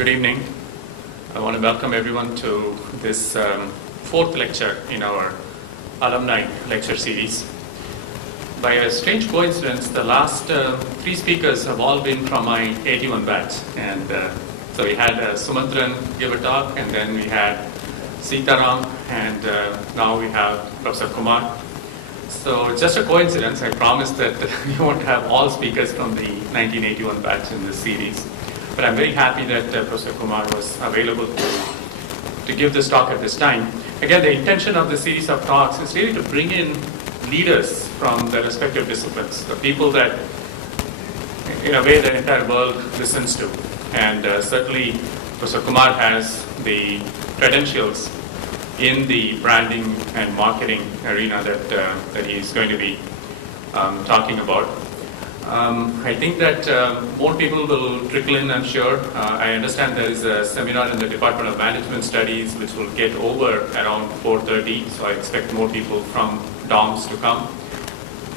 good evening. I want to welcome everyone to this fourth lecture in our alumni lecture series. By a strange coincidence, the last three speakers have all been from my 81 batch. And so we had Sumantran give a talk, and then we had Sitaram, and now we have Professor Kumar. So just a coincidence. I promised that we won't have all speakers from the 1981 batch in this series. But I'm very happy that Professor Kumar was available to give this talk at this time. Again, the intention of the series of talks is really to bring in leaders from the respective disciplines, the people that, in a way, the entire world listens to. And certainly, Professor Kumar has the credentials in the branding and marketing arena that he's going to be talking about. I think that more people will trickle in, I'm sure. I understand there is a seminar in the Department of Management Studies which will get over around 4:30, so I expect more people from DOMS to come.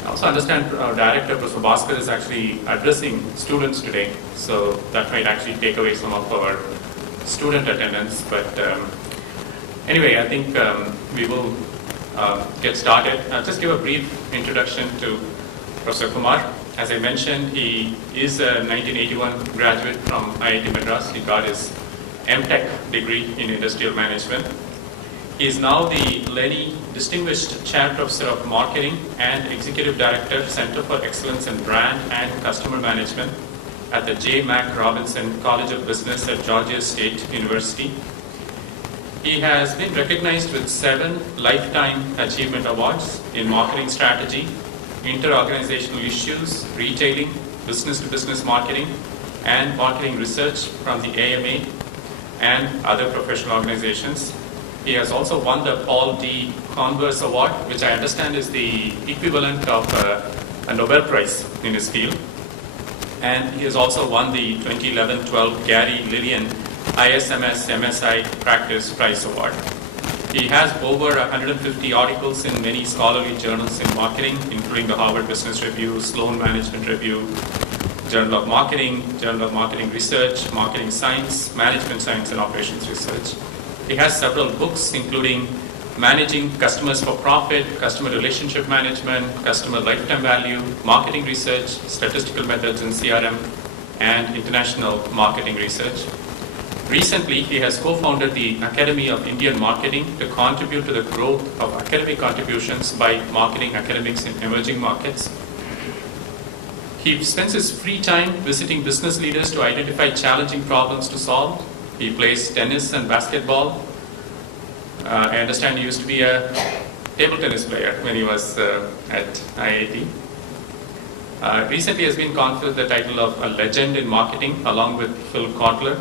I also understand our director, Professor Bhaskar, is actually addressing students today, so that might actually take away some of our student attendance. But anyway, I think we will get started. I'll just give a brief introduction to Professor Kumar. As I mentioned, he is a 1981 graduate from IIT Madras. He got his MTech degree in Industrial Management. He is now the Lenny Distinguished Chair Professor of Marketing and Executive Director, Center for Excellence in Brand and Customer Management at the J. Mac Robinson College of Business at Georgia State University. He has been recognized with 7 Lifetime Achievement Awards in Marketing Strategy, Inter-Organizational Issues, Retailing, Business-to-Business Marketing, and Marketing Research from the AMA and other professional organizations. He has also won the Paul D. Converse Award, which I understand is the equivalent of a Nobel Prize in his field. And he has also won the 2011-12 Gary Lillian ISMS MSI Practice Prize Award. He has over 150 articles in many scholarly journals in marketing, including the Harvard Business Review, Sloan Management Review, Journal of Marketing Research, Marketing Science, Management Science, and Operations Research. He has several books, including Managing Customers for Profit, Customer Relationship Management, Customer Lifetime Value, Marketing Research, Statistical Methods in CRM, and International Marketing Research. Recently, he has co-founded the Academy of Indian Marketing to contribute to the growth of academic contributions by marketing academics in emerging markets. He spends his free time visiting business leaders to identify challenging problems to solve. He plays tennis and basketball. I understand he used to be a table tennis player when he was at IIT. Recently has been conferred the title of a legend in marketing along with Phil Kotler.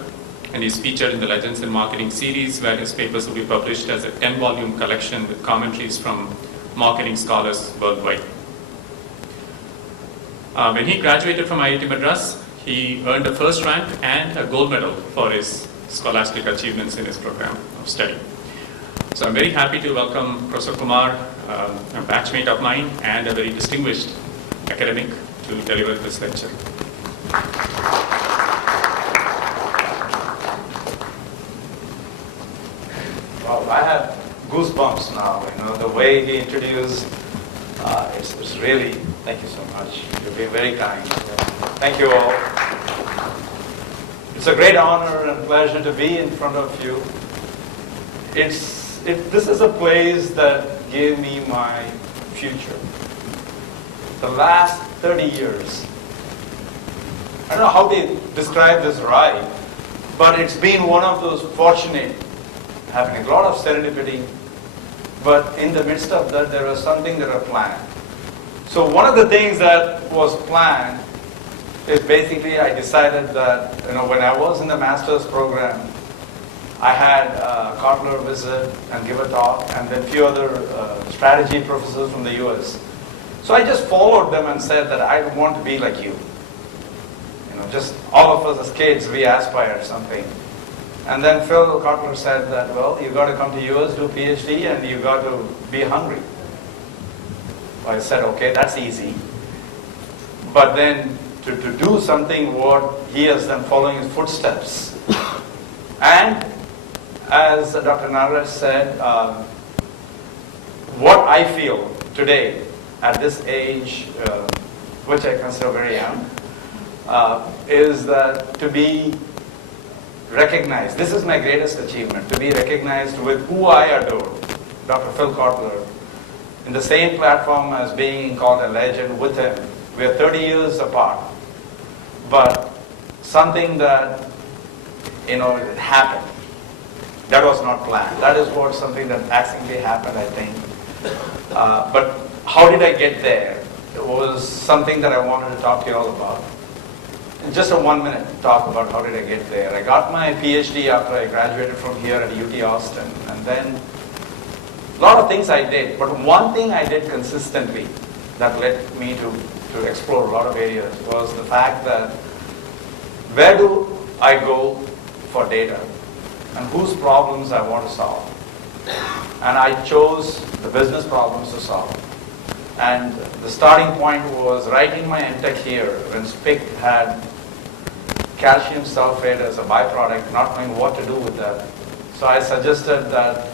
And he's featured in the Legends in Marketing series, where his papers will be published as a 10-volume collection with commentaries from marketing scholars worldwide. When he graduated from IIT Madras, he earned a first rank and a gold medal for his scholastic achievements in his program of study. So I'm very happy to welcome Professor Kumar, a batchmate of mine and a very distinguished academic, to deliver this lecture. Wow, I have goosebumps now. The way he introduced, it's really, thank you so much. You've been very kind. Thank you all. It's a great honor and pleasure to be in front of you. This is a place that gave me my future. The last 30 years. I don't know how they describe this right, but it's been one of those fortunate, having a lot of serendipity, but in the midst of that, there was something that was planned. So one of the things that was planned is basically I decided that, when I was in the master's program, I had Kotler visit and give a talk, and then a few other strategy professors from the US. So I just followed them and said that I want to be like you. Just all of us as kids, we aspire something. And then Phil Kotler said that, well, you got to come to US, do PhD, and you got to be hungry. I said, okay, that's easy. But then to do something what he has done, following his footsteps, And as Dr. Nagaraj said, what I feel today at this age, which I consider very young, is that to be recognized, this is my greatest achievement, to be recognized with who I adore, Dr. Phil Kotler, in the same platform as being called a legend with him. We are 30 years apart, but something that, it happened. That was not planned. That is what something that accidentally happened, I think. But how did I get there? It was something that I wanted to talk to you all about. In just a 1 minute talk about how did I get there. I got my PhD after I graduated from here at UT Austin, and then a lot of things I did, but one thing I did consistently that led me to explore a lot of areas was the fact that where do I go for data and whose problems I want to solve. And I chose the business problems to solve. And the starting point was writing my MTech here when SPIC had calcium sulfate as a byproduct, not knowing what to do with that. So I suggested that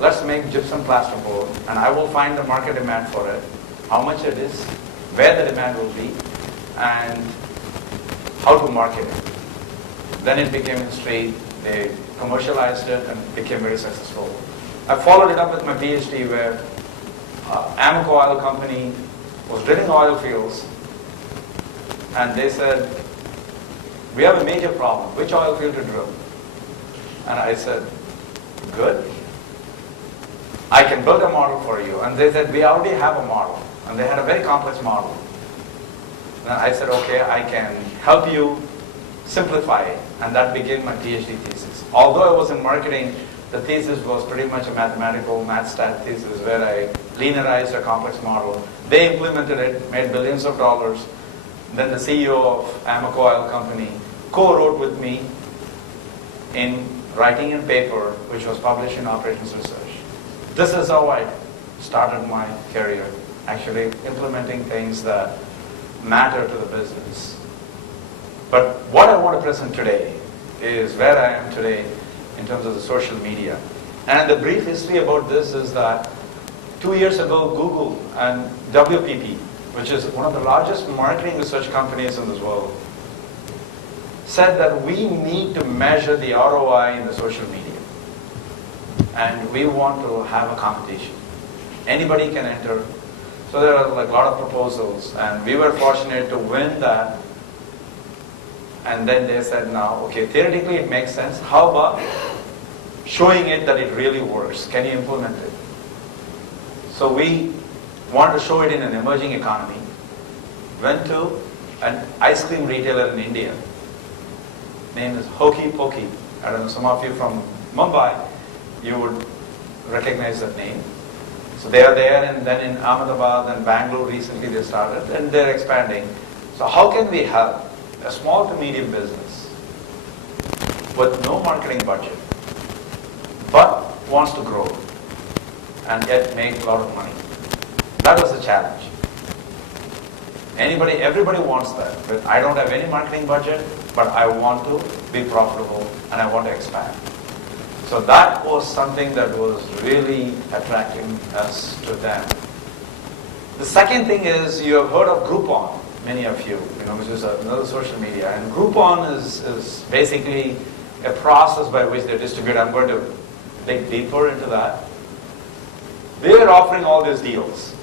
let's make gypsum plasterboard, and I will find the market demand for it, how much it is, where the demand will be, and how to market it. Then it became history. They commercialized it and became very successful. I followed it up with my PhD where Amoco Oil Company was drilling oil fields, and they said, we have a major problem. Which oil field to drill? And I said, good. I can build a model for you. And they said, we already have a model. And they had a very complex model. And I said, okay, I can help you simplify it. And that became my PhD thesis. Although I was in marketing, the thesis was pretty much a mathematical math stat thesis where I linearized a complex model. They implemented it, made billions of dollars. Then the CEO of Amoco Oil Company co-wrote with me in writing a paper which was published in Operations Research. This is how I started my career, actually implementing things that matter to the business. But what I want to present today is where I am today in terms of the social media. And the brief history about this is that 2 years ago, Google and WPP, which is one of the largest marketing research companies in this world, said that we need to measure the ROI in the social media. And we want to have a competition. Anybody can enter. So there are like a lot of proposals, and we were fortunate to win that. And then they said, now, okay, theoretically it makes sense. How about showing it that it really works? Can you implement it? So we wanted to show it in an emerging economy. Went to an ice cream retailer in India. Name is Hokey Pokey. I don't know, some of you from Mumbai, you would recognize that name. So they are there, and then in Ahmedabad and Bangalore recently they started, and they're expanding. So how can we help a small to medium business with no marketing budget, but wants to grow and yet make a lot of money? That was the challenge. Everybody wants that. But I don't have any marketing budget, but I want to be profitable and I want to expand. So that was something that was really attracting us to them. The second thing is, you have heard of Groupon, many of you, which is another social media. And Groupon is basically a process by which they distribute. I'm going to dig deeper into that. They are offering all these deals.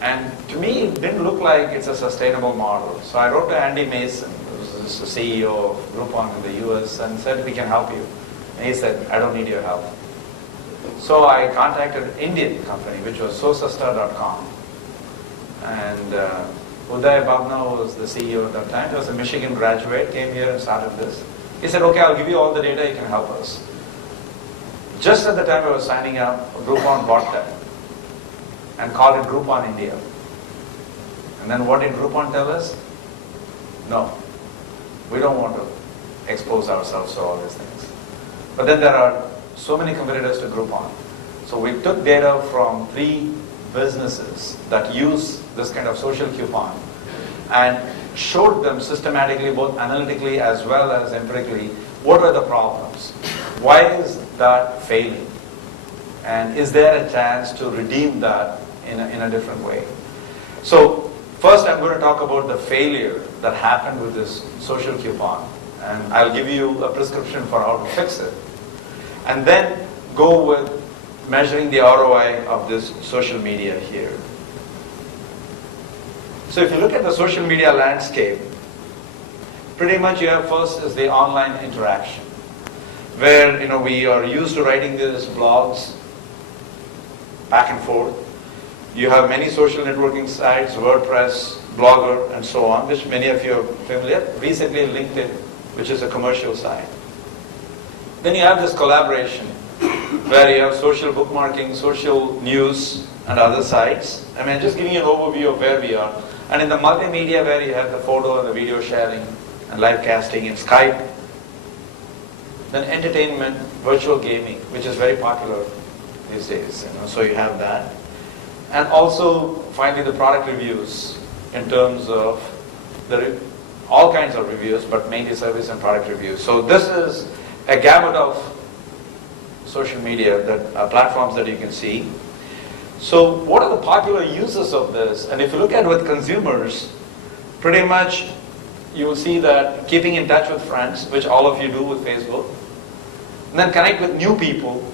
And to me, it didn't look like it's a sustainable model. So I wrote to Andy Mason, who's the CEO of Groupon in the US, and said, we can help you. And he said, I don't need your help. So I contacted an Indian company, which was sosasta.com. And Uday Bhavna was the CEO at that time. He was a Michigan graduate, came here and started this. He said, okay, I'll give you all the data, you can help us. Just at the time I was signing up, Groupon bought that and called it Groupon India. And then what did Groupon tell us? No, we don't want to expose ourselves to all these things. But then there are so many competitors to Groupon. So we took data from 3 businesses that use this kind of social coupon and showed them systematically, both analytically as well as empirically, what are the problems? Why is that failing? And is there a chance to redeem that in a different way? So first I'm going to talk about the failure that happened with this social coupon. And I'll give you a prescription for how to fix it. And then go with measuring the ROI of this social media here. So if you look at the social media landscape, pretty much you have first is the online interaction, where we are used to writing these blogs back and forth. You have many social networking sites, WordPress, Blogger, and so on, which many of you are familiar. Recently LinkedIn, which is a commercial site. Then you have this collaboration, where you have social bookmarking, social news, and other sites. I mean, just giving you an overview of where we are. And in the multimedia, where you have the photo and the video sharing, and live casting in Skype. Then entertainment, virtual gaming, which is very popular these days. So you have that. And also, finally, the product reviews in terms of all kinds of reviews, but mainly service and product reviews. So this is a gamut of social media platforms that you can see. So what are the popular uses of this? And if you look at with consumers, pretty much you will see that keeping in touch with friends, which all of you do with Facebook, and then connect with new people,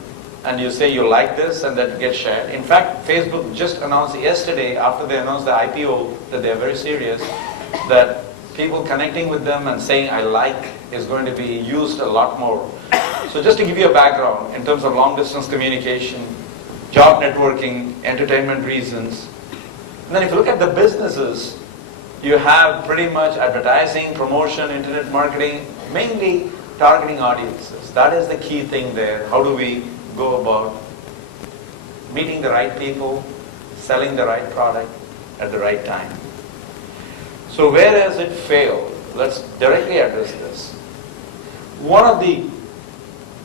and you say you like this, and that gets shared. In fact, Facebook just announced yesterday, after they announced the IPO, that they are very serious, that people connecting with them and saying I like is going to be used a lot more. So just to give you a background, in terms of long distance communication, job networking, entertainment reasons. And then if you look at the businesses, you have pretty much advertising, promotion, internet marketing, mainly targeting audiences. That is the key thing there. How do we go about meeting the right people, selling the right product at the right time? So where has it failed? Let's directly address this. One of the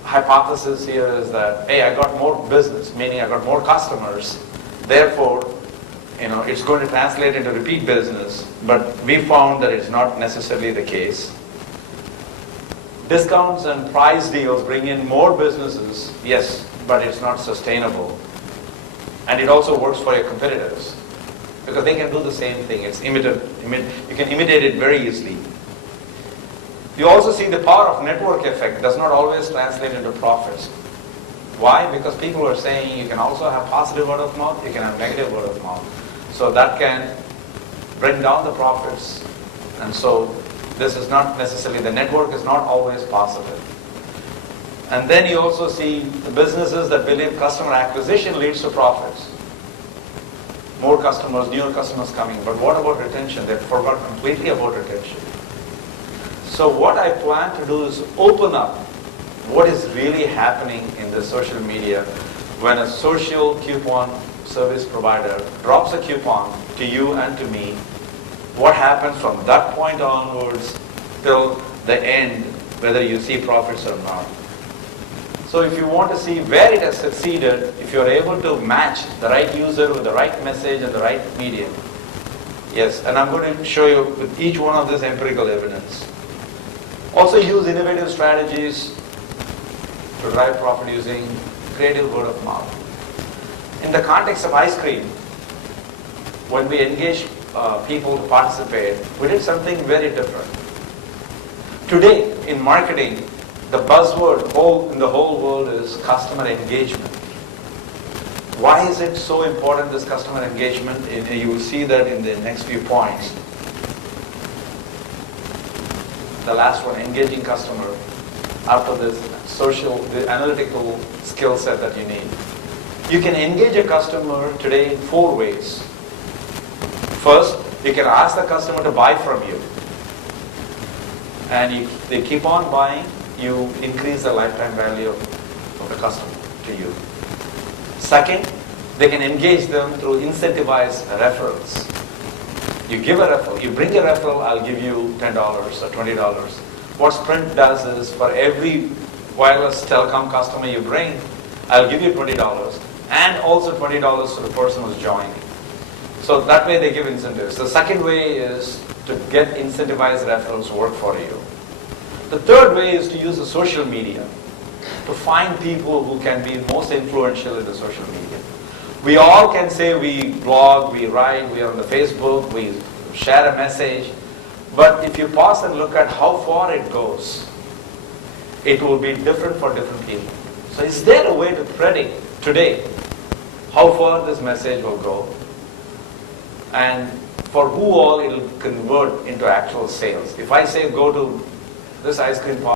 hypothesis here is that, hey, I got more business, meaning I got more customers, therefore, it's going to translate into repeat business, but we found that it's not necessarily the case. Discounts and price deals bring in more businesses, yes, but it's not sustainable. And it also works for your competitors, because they can do the same thing. You can imitate it very easily. You also see the power of network effect does not always translate into profits. Why? Because people are saying you can also have positive word of mouth, you can have negative word of mouth. So that can bring down the profits. And so this is not necessarily, the network is not always positive. And then you also see the businesses that believe customer acquisition leads to profits. More customers, newer customers coming. But what about retention? They forgot completely about retention. So what I plan to do is open up what is really happening in the social media when a social coupon service provider drops a coupon to you and to me. What happens from that point onwards till the end, whether you see profits or not. So if you want to see where it has succeeded, if you are able to match the right user with the right message and the right medium. Yes, and I'm going to show you with each one of this empirical evidence. Also use innovative strategies to drive profit using creative word of mouth. In the context of ice cream, when we engage people to participate, we did something very different. Today, in marketing, the buzzword in the whole world is customer engagement. Why is it so important, this customer engagement? You will see that in the next few points. The last one, engaging customer, after this the analytical skill set that you need. You can engage a customer today in 4 ways. First, you can ask the customer to buy from you. And if they keep on buying, you increase the lifetime value of the customer to you. Second, they can engage them through incentivized referrals. You give a referral, you bring a referral, I'll give you $10 or $20. What Sprint does is for every wireless telecom customer you bring, I'll give you $20 and also $20 to the person who's joining. So that way they give incentives. The second way is to get incentivized referrals to work for you. The third way is to use the social media to find people who can be most influential in the social media. We all can say we blog, we write, we are on the Facebook, we share a message. But if you pause and look at how far it goes, it will be different for different people. So is there a way to predict today how far this message will go and for who all it will convert into actual sales? If I say go to this ice cream parlor,